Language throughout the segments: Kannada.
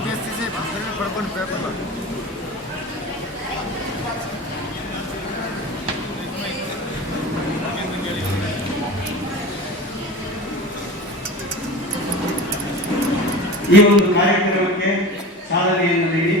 ಪಡ್ಕೊಂಡು ಪೇಪರ್ ಈ ಒಂದು ಕಾರ್ಯಕ್ರಮಕ್ಕೆ ಚಾಲನೆಯನ್ನು ನೀಡಿ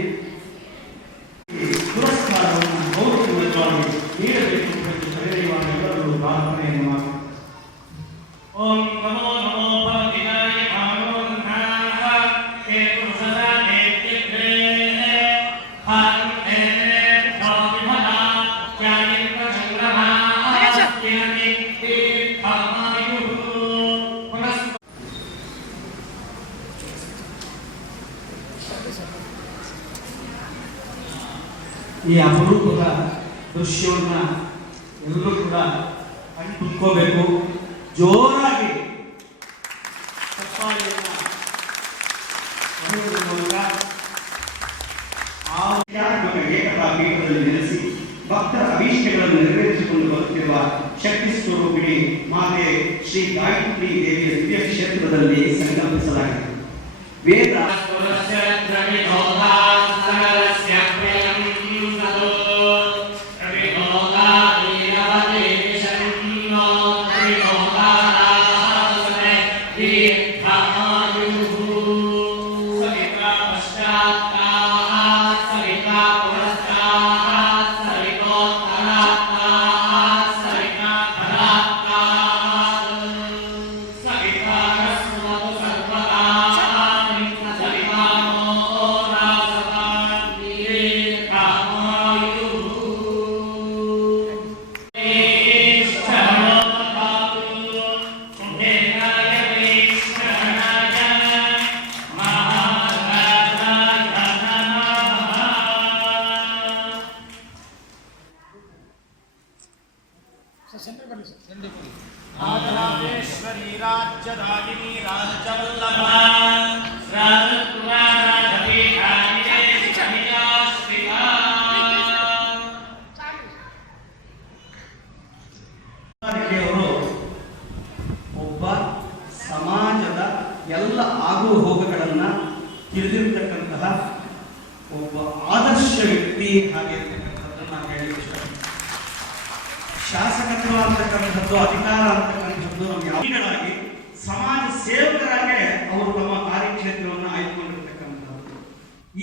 ಈ ಅಪರೂಪದ ದೃಶ್ಯವನ್ನು ಎಲ್ಲರೂ ಕೂಡ ಕಣ್ಣು ತುಂಬ್ಕೋಬೇಕು. ಜೋರಾಗಿ. ನೆಲೆಸಿ ಭಕ್ತರ ಅಭೀಷ್ಟಗಳನ್ನು ನೆರವೇರಿಸಿಕೊಂಡು ಬರುತ್ತಿರುವ ಶಕ್ತಿ ಸ್ವರೂಪಿಣಿ ಮಾತೆ ಶ್ರೀ ಗಾಯತ್ರಿ ದೇವಿಯ ದಿವ್ಯ ಕ್ಷೇತ್ರದಲ್ಲಿ ಸಂಕಲ್ಪಿಸಲಾಗಿದೆ ವೇದ ರಾಜವಲ್ಲಭ. ಅವರು ಒಬ್ಬ ಸಮಾಜದ ಎಲ್ಲ ಆಗು ಹೋಗುಗಳನ್ನ ತಿಳಿದಿರ್ತಕ್ಕಂತಹ ಒಬ್ಬ ಆದರ್ಶ ವ್ಯಕ್ತಿ ಹಾಗೆ ಶಾಸಕತ್ವ ಅಂತಕ್ಕಂಥದ್ದು ಅಧಿಕಾರ ಅಂತಕ್ಕಂಥದ್ದು ನಮಗೆ ಸಮಾಜ ಸೇವಕರಾಗೆ ಅವರು ತಮ್ಮ ಕಾರ್ಯಕ್ಷೇತ್ರವನ್ನು ಆಯ್ದುಕೊಂಡಿರ್ತಕ್ಕಂಥದ್ದು.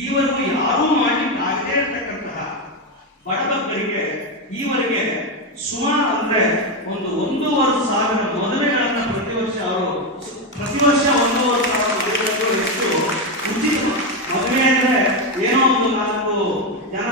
ಈವರೆಗೂ ಯಾರೂ ಮಾಡಲಿಕ್ಕಾಗದೇ ಇರತಕ್ಕಂತಹ ಬಡಬಗ್ಗರಿಗೆ ಈವರೆಗೆ ಸುಮಾರು ಅಂದ್ರೆ ಒಂದು ಒಂದೂವರೆ ಸಾವಿರ ಮದುವೆಗಳನ್ನ ಪ್ರತಿ ವರ್ಷ ಅವರು ಪ್ರತಿ ವರ್ಷ ಒಂದೂವರೆ ಸಾವಿರ ಎಷ್ಟು ಉಚಿತ. ಮದುವೆ ಅಂದ್ರೆ ಏನೋ ಒಂದು ನಾಲ್ಕು ಜನ